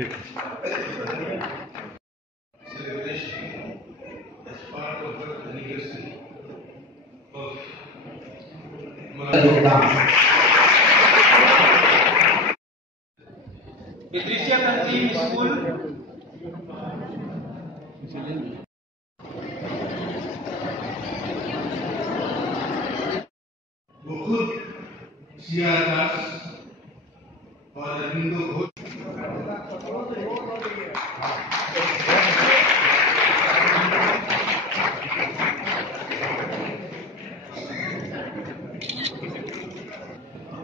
Patricia Tanzim School. वो खुद सियादास और अरविंदो घोष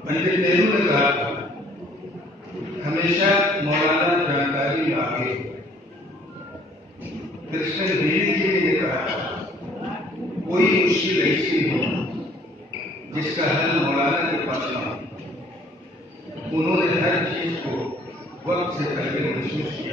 पंडित नेहरू ने कहा हमेशा मौलाना जानकारी मांगे। कृष्ण देवी जी ने कहा कोई मुश्किल ऐसी हो जिसका हल मौलाना के पास ना हो। उन्होंने हर चीज को वक्त से पहले महसूस किया।